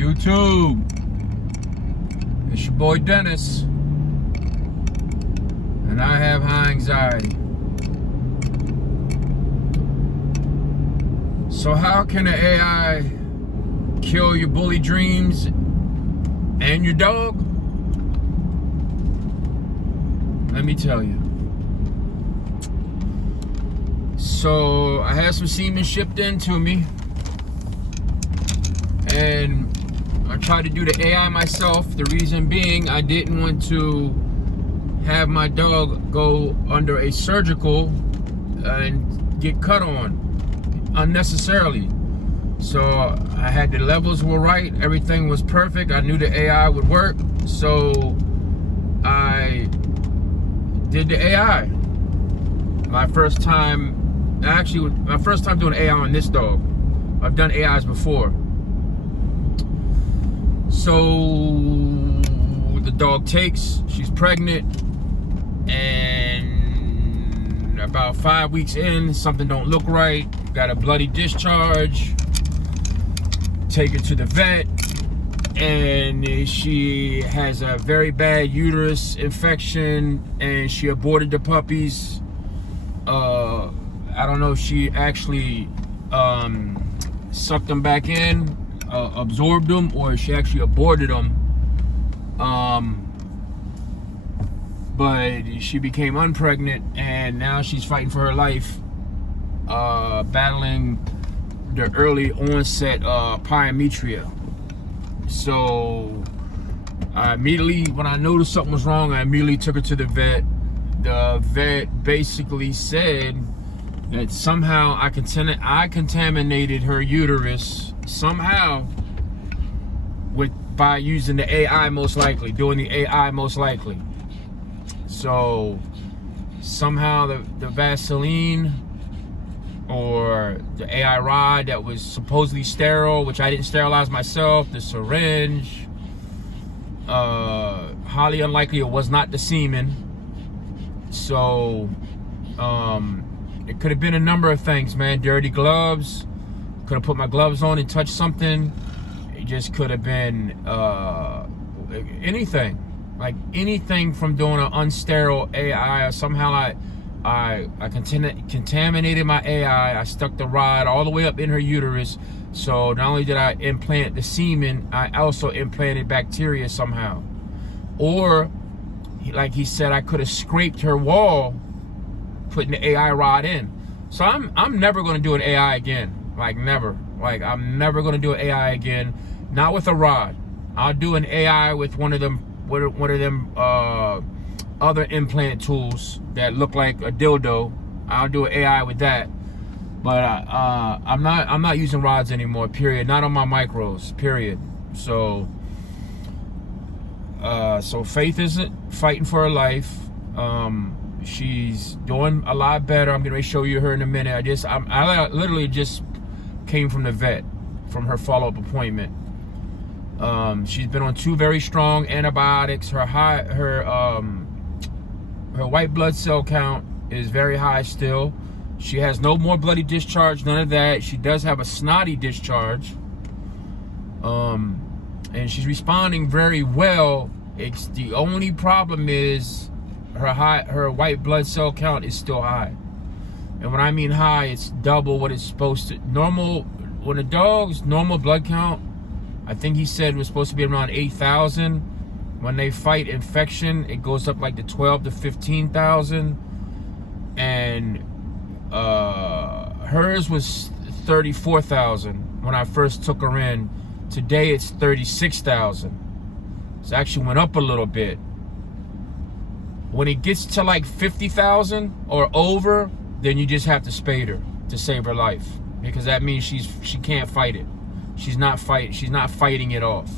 YouTube, it's your boy Dennis, and I have high anxiety. So how can an AI kill your bully dreams and your dog? Let me tell you. So I had some semen shipped in to me, and I tried to do the AI myself. The reason being, I didn't want to have my dog go under a surgical and get cut on unnecessarily. So I had the levels were right, everything was perfect. I knew the AI would work, so I did the AI. My first time doing AI on this dog. I've done AIs before. So the dog takes, she's pregnant, and about 5 weeks in, something don't look right, got a bloody discharge, take her to the vet, and she has a very bad uterus infection, and she aborted the puppies. I don't know if she actually sucked them back in, absorbed them, or she actually aborted them. But she became unpregnant, and now she's fighting for her life, battling the early onset pyometria. So I immediately, when I noticed something was wrong, I immediately took her to the vet. The vet basically said that somehow I contaminated her uterus somehow by using the AI, most likely, doing the AI most likely. So somehow the Vaseline or the AI rod that was supposedly sterile, which I didn't sterilize myself, the syringe, highly unlikely it was not the semen. So it could have been a number of things, man. Dirty gloves, could have put my gloves on and touched something. It just could have been anything, like anything from doing an unsterile AI, or somehow I contaminated my AI. I stuck the rod all the way up in her uterus. So not only did I implant the semen, I also implanted bacteria somehow. Or, like he said, I could have scraped her wall, putting the AI rod in. So I'm never gonna do an AI again. Like never. Like I'm never gonna do an AI again. Not with a rod. I'll do an AI with one of them other implant tools that look like a dildo. I'll do an AI with that. But I'm not using rods anymore, period. Not on my micros, period. So Faith isn't fighting for her life. She's doing a lot better. I'm gonna show you her in a minute. I literally just came from the vet from her follow-up appointment. She's been on 2 very strong antibiotics. Her white blood cell count is very high still. She has no more bloody discharge, none of that. She does have a snotty discharge. And she's responding very well. It's the only problem is her white blood cell count is still high. And when I mean high, it's double what it's supposed to. Normal, when a dog's normal blood count, I think he said was supposed to be around 8,000. When they fight infection, it goes up like to 12 to 15,000. And hers was 34,000 when I first took her in. Today it's 36,000. So it actually went up a little bit. When it gets to like 50,000 or over, then you just have to spade her to save her life, because that means she can't fight it. She's not fighting it off.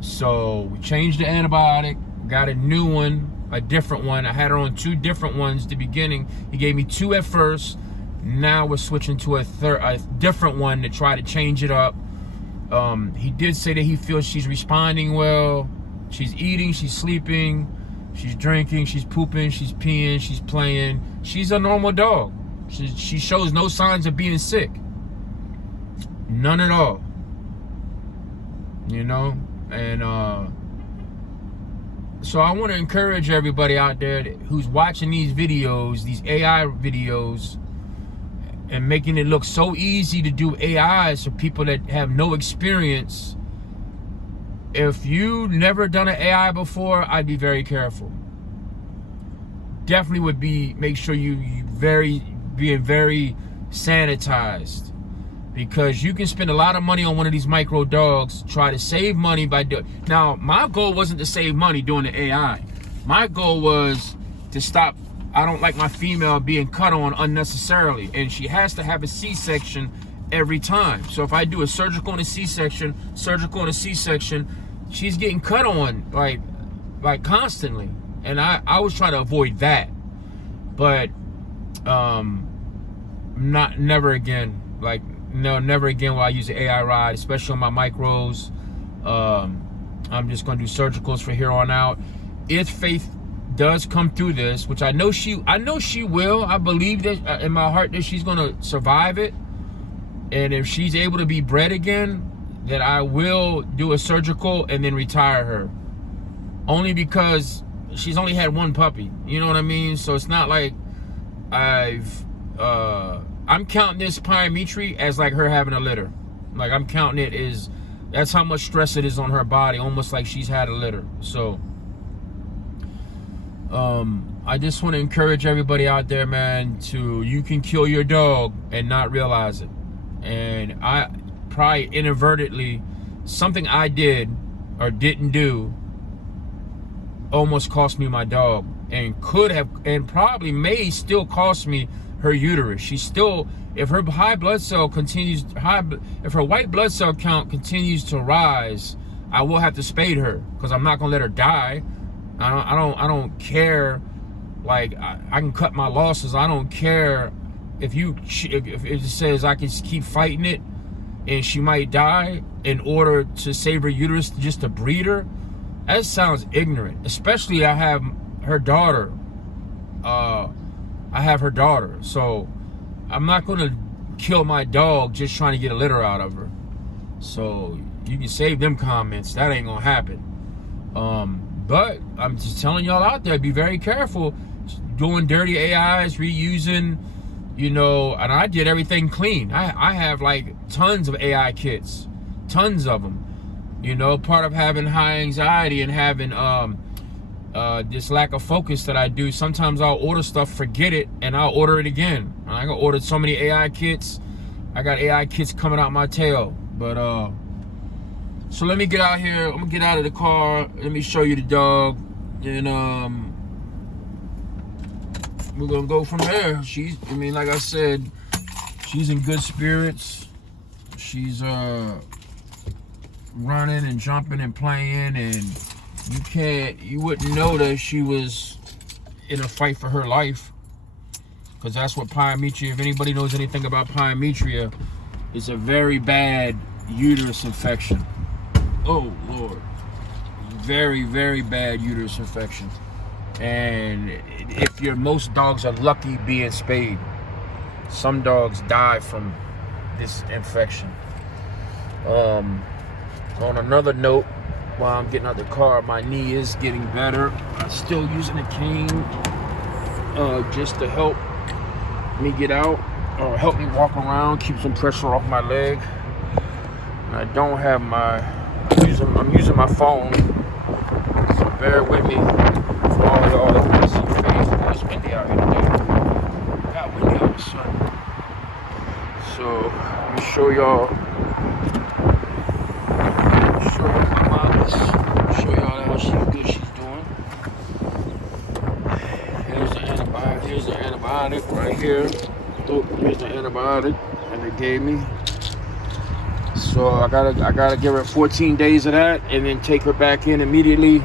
So we changed the antibiotic, got a new one, a different one. I had her on 2 different ones at the beginning. He gave me 2 at first. Now we're switching to a different one to try to change it up. He did say that he feels she's responding well. She's eating, she's sleeping, she's drinking, she's pooping, she's peeing, she's playing. She's a normal dog. She shows no signs of being sick. None at all. you know? And so I want to encourage everybody out there who's watching these videos, these AI videos, and making it look so easy to do AIs for people that have no experience. If you never done an AI before, I'd be very careful. Definitely would make sure you being very sanitized, because you can spend a lot of money on one of these micro dogs, try to save money by doing. Now, my goal wasn't to save money doing the AI. My goal was to stop. I don't like my female being cut on unnecessarily, and she has to have a C-section every time. So if I do a surgical and a C-section, she's getting cut on like constantly, and I was trying to avoid that. But never again. Like, no, never again will I use an AI ride, especially on my micros. I'm just gonna do surgicals for here on out. If Faith does come through this, which I know she will. I believe that in my heart that she's gonna survive it. And if she's able to be bred again, then I will do a surgical and then retire her. Only because she's only had one puppy. You know what I mean? So it's not like I'm counting this pyometry as like her having a litter. Like, I'm counting it as, that's how much stress it is on her body, almost like she's had a litter. So I just want to encourage everybody out there, man, you can kill your dog and not realize it. And I probably inadvertently, something I did or didn't do almost cost me my dog, and could have, and probably may still cost me her uterus. She's still, if her high blood cell continues, if her white blood cell count continues to rise, I will have to spade her, because I'm not gonna let her die. I don't care. Like, I can cut my losses. I don't care if it says I can keep fighting it and she might die in order to save her uterus just to breed her. That sounds ignorant. Especially I have her daughter. So I'm not gonna kill my dog just trying to get a litter out of her. So you can save them comments. That ain't gonna happen. But I'm just telling y'all out there, be very careful doing dirty AIs, reusing, you know. And I did everything clean. I have like tons of AI kits, tons of them. You know, part of having high anxiety and having this lack of focus that I do, sometimes I'll order stuff, forget it, and I'll order it again. I got ordered so many AI kits. I got AI kits coming out my tail. But so let me get out here. I'm gonna get out of the car. Let me show you the dog, and we're gonna go from there. I mean, like I said, she's in good spirits. She's running and jumping and playing, and you wouldn't know that she was in a fight for her life, because that's what pyometria, if anybody knows anything about pyometria, is a very bad uterus infection. Oh Lord, very, very bad uterus infection. And if most dogs are lucky being spayed, some dogs die from this infection. On another note, while I'm getting out the car, my knee is getting better. I'm still using a cane just to help me get out, or help me walk around, keep some pressure off my leg. And I don't have I'm using my phone, so bear with me for all of y'all that want to see the face. It's windy out here today. Got windy out the sun. So let me show y'all how good she's doing. Here's the antibiotic right here. Oh, here's the antibiotic that they gave me. So I gotta give her 14 days of that, and then take her back in immediately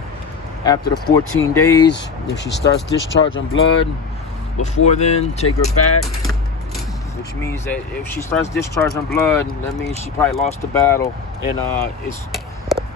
after the 14 days. If she starts discharging blood before then, take her back. Which means that if she starts discharging blood, that means she probably lost the battle, and